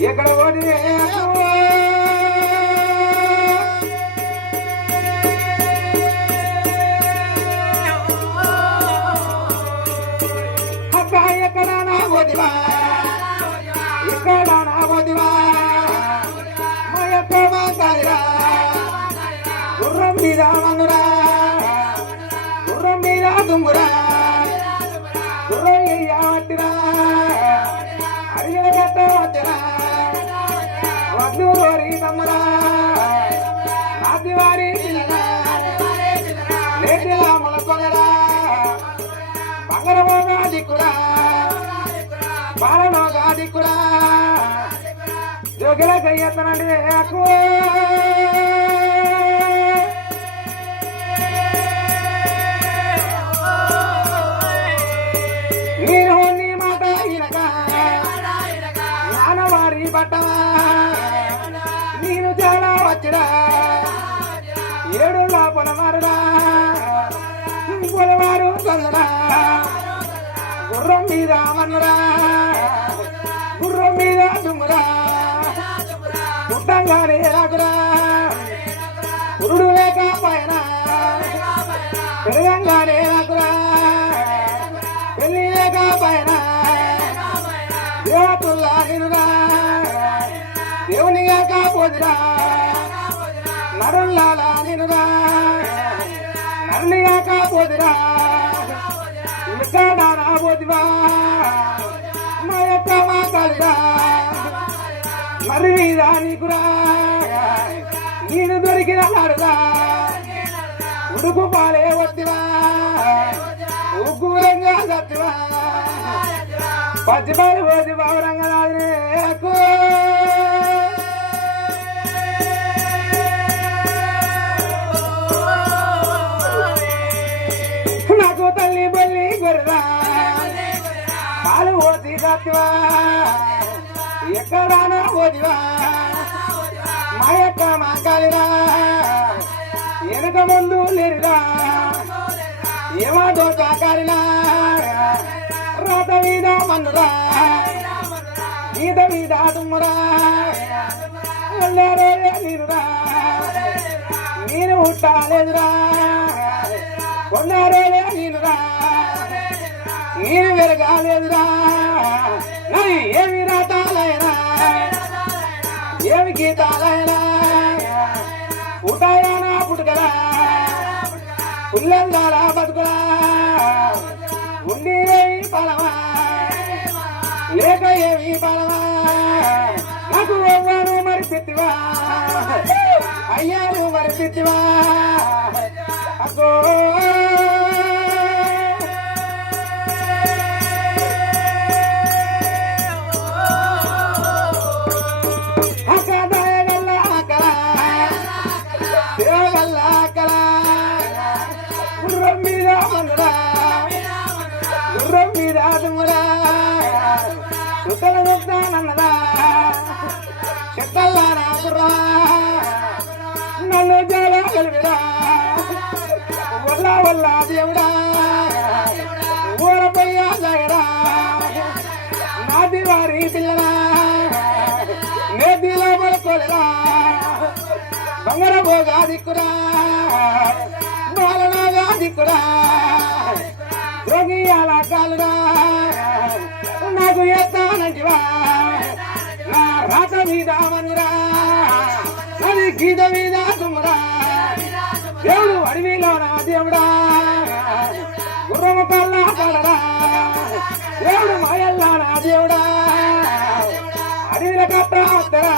ఎక్కడ పోటీ అక్క ఎక్కడ నా పోతివా ఇక్కడ నా పోతివా మా యొక్క మాతారిరా గుర్రం మీద మనురా గుర్రం మీద దుమ్మురా గుర్రం అయ్యా అడిగిన గట్ట వచ్చిరా వడ్లు వారి తమ్మురా రాతి వారి లేటిలా మొలకొనరా బంగారమోగా దిక్కురా బాలనోగా దిక్కురా జోగిల కయ్యతనండి ఎక్కువ నేను నీ మాట ఇనక నానవారి బట్టవా నేను చాలా వచ్చిరా ఏడు లోపల మారురా పొలవారు చల్లరా గుర్రం మీద మన్నురా గుర్రం మీద దుమ్మురా పుట్టంగానే రాకురా పురుడు లేక పైన పెరగంగానే రాకురా పెళ్లి లేక పైన దేవతుల్లా నినురా దేవునిగా కాపోదురా నరుల్లాలా నినురా నరునిగా కాపోదురా ఇక్కడ రాబోదివా మా యొక్క మా కలిరా మరి మీద నీకురా నేను దొరికిన నాడురా ఉడుకు పాలే వద్దివా ఉగ్గురంగా సత్తివా పచ్చిపాలు పోతి బావరంగనాథనే నాకు తల్లి బల్లి గొర్రెరా పాలు పోతి సత్తివా ఎక్కడానా పోతివా మా యొక్క మా కాలిరా వెనక ముందు లేరురా ఏమాటో సాకారినా రాత మీద మన్నురా గీత మీద తుమ్మురా నీరురా నేను ఉట్టాలేదురా కొన్నారే నేనురా నేను వెరగాలేదురా ఏమి రాతాలైనా ఏమి గీతాలైనా పుట్టాయనా పుట్టుకరా పుల్లెల్లారా బతుకురా ఉండి ఏమి పలవా లేక ఏమి పలవా నాకు ఎవ్వరు మరి పెట్టివా అయ్యారు మరి పెట్టివా అగో గుర్రం మీద దుమ్మురా చుట్టల నన్నదా చెట్టల్లా నాకురా నన్ను జల కలిపిరా వల్ల వల్ల దేవుడా ఊరపయ్యా జగరా నాది వారి పిల్లరా నేతిలో పడుకోలేరా బంగార భోగా దిక్కురా బాలనాగా దిక్కురా రోగియాల కాలురా నాకు ఎత్తానంటివా నా రాత మీద మనురా నది గీత మీద తుమ్మురా దేవుడు అడవిలో నా దేవుడా గుర్రము కల్లా కలరా దేవుడు మాయల్లా నా దేవుడా అడవిల కట్ట వద్దరా